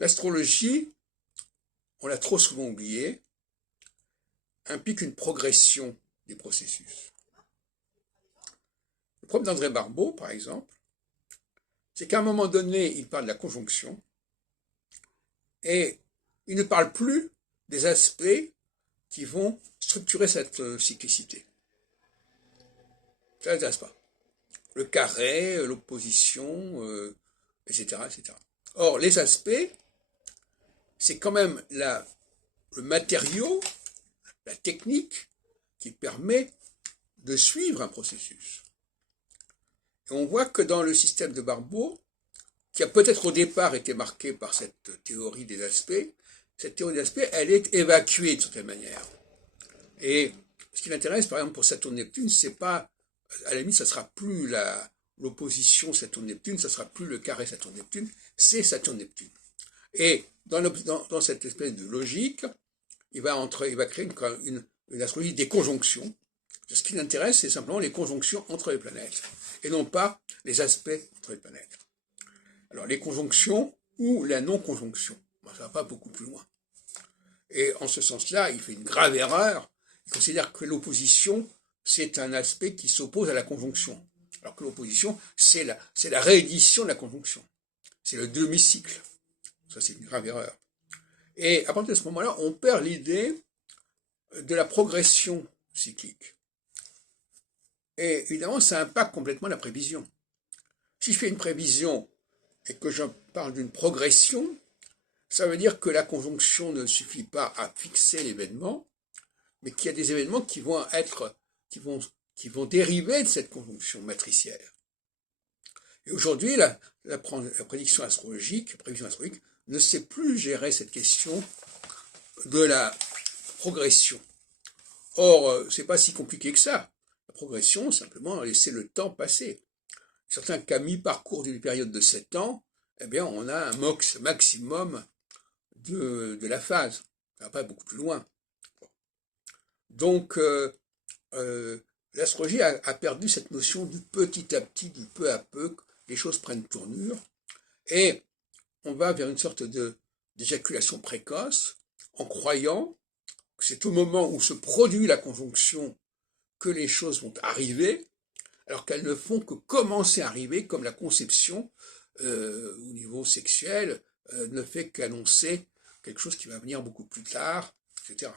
L'astrologie, on l'a trop souvent oublié, implique une progression des processus. Le problème d'André Barbeau, par exemple, c'est qu'à un moment donné, il parle de la conjonction et il ne parle plus des aspects qui vont structurer cette cyclicité. Ça ne l'intéresse pas. Le carré, l'opposition, etc., etc. Or, les aspects, c'est quand même le matériau, la technique qui permet de suivre un processus. Et on voit que dans le système de Barbeau, qui a peut-être au départ été marqué par cette théorie des aspects, cette théorie des aspects, elle est évacuée de certaine manière. Et ce qui l'intéresse, par exemple, pour Saturne-Neptune, c'est pas, à la limite, ça sera plus l'opposition Saturne-Neptune, ça sera plus le carré Saturne-Neptune, c'est Saturne-Neptune. Et dans cette espèce de logique, il va créer une astrologie des conjonctions. Ce qui l'intéresse, c'est simplement les conjonctions entre les planètes, et non pas les aspects entre les planètes. Alors, les conjonctions ou la non-conjonction, ça ne va pas beaucoup plus loin. Et en ce sens-là, il fait une grave erreur. Il considère que l'opposition, c'est un aspect qui s'oppose à la conjonction. Alors que l'opposition, c'est la réédition de la conjonction. C'est le demi-cycle. Ça, c'est une grave erreur. Et à partir de ce moment-là, on perd l'idée de la progression cyclique. Et évidemment, ça impacte complètement la prévision. Si je fais une prévision et que je parle d'une progression, ça veut dire que la conjonction ne suffit pas à fixer l'événement, mais qu'il y a des événements qui vont dériver de cette conjonction matricielle. Et aujourd'hui, la prédiction astrologique, la prévision astrologique, ne sait plus gérer cette question de la progression. Or, c'est pas si compliqué que ça. La progression, simplement, laisser le temps passer. Certains cas mi-parcours d'une période de 7 ans, eh bien, on a un maximum de la phase. Ça va pas beaucoup plus loin. Donc, l'astrologie a perdu cette notion du petit à petit, du peu à peu, les choses prennent tournure, et on va vers une sorte d'éjaculation précoce, en croyant que c'est au moment où se produit la conjonction que les choses vont arriver, alors qu'elles ne font que commencer à arriver, comme la conception, au niveau sexuel, ne fait qu'annoncer quelque chose qui va venir beaucoup plus tard, etc.